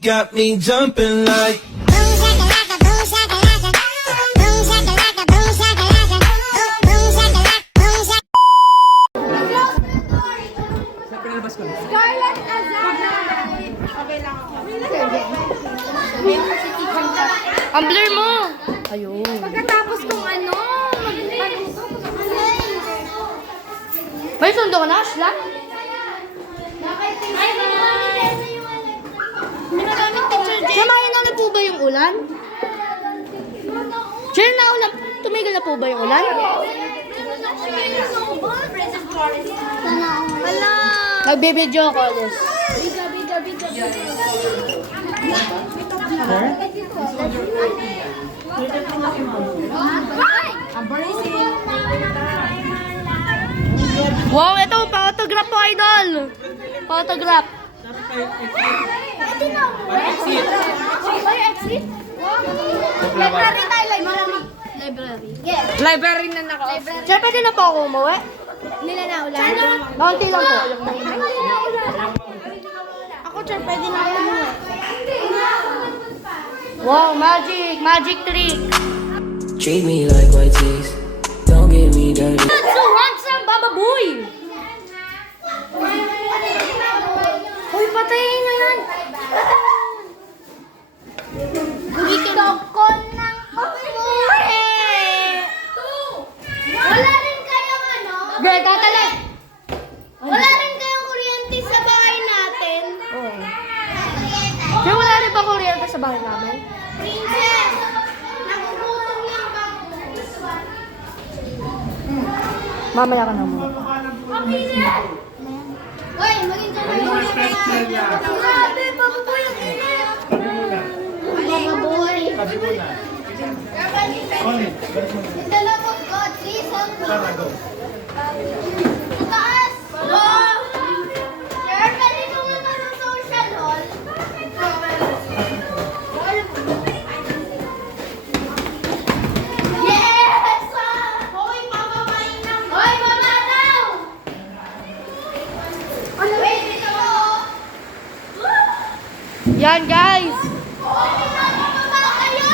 got me jumping like. Scarlett Azara! Okay lang ako. Ang blur mo! Ayun. Pagkatapos kung ano, May sundo ka na, Ashla? Samahin na po ba yung ulan? Chill na ulan. Tumigil na po ba yung ulan? Hala! Nagbibideo ako, Alice. Wow, ito, pa-autograph po, idol. Pa-autograph. Library tayo, library. Yes. Library na nako. Sir, pwede na po ako umuwi? Nila na ulan. Kaunti lang po. Ako, sir, pwede na ako umuwi. Wow, magic. Magic trick. Treat me like white teeth. Don't get me dirty. So handsome, Baba Boy. Uy, patayin na yan. Gusto ng umuwi. Wala rin kayong ano? Greta, tala. Wala rin kayong kuryente sa bahay natin. Oo. Sir, wala rin ba kuryente sa bahay namin? Princess! Nagugutom yung bag. Mamaya ka na mo. Uy, maging dyan lang yung grabe, bababoy ang init. Bababoy. Yung dalawang God, please help me. Sa taas. Oh! Sir, pwede pumunta sa social hall. Yes! Hoy, pababain na. Hoy, baba daw! Ano? Wait, dito mo. Yan, guys. Hoy, baba kayo!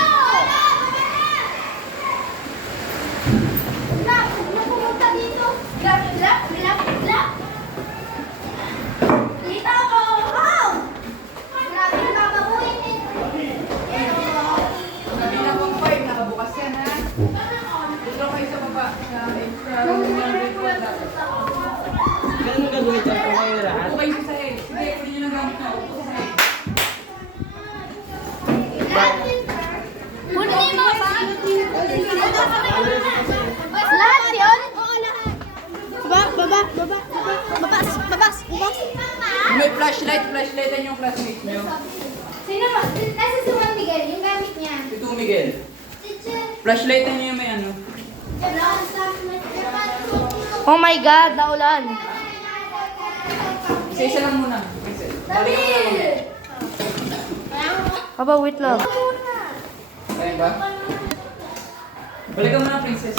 Nak, pumunta dito. Grab, grab, grab, grab. Dito ako. Wow! Grabe, bababuhin eh. Bilang 5, nakabukas yan ha. Dito kayo sa baba. Sa extra room ng report dapat. Ganun gagawin dyan kung kayo lahat? Upo kayo sa sahig. Hindi, pwede nyo na gamit na. Upo sa sahig. Kunin mo ba? Lahat yun? Oo, lahat. Baba. Babas. May flashlightan yung classmates nyo. Sino ba? Nasa si Juan Miguel, yung gamit niya. Ito Miguel. Flashlightan nyo yung may ano. Oh my God, naulan. Isa-isa lang muna. Balik mo lang ulit. Aba, wait lang. Kaya ba? Balik ka muna, princess.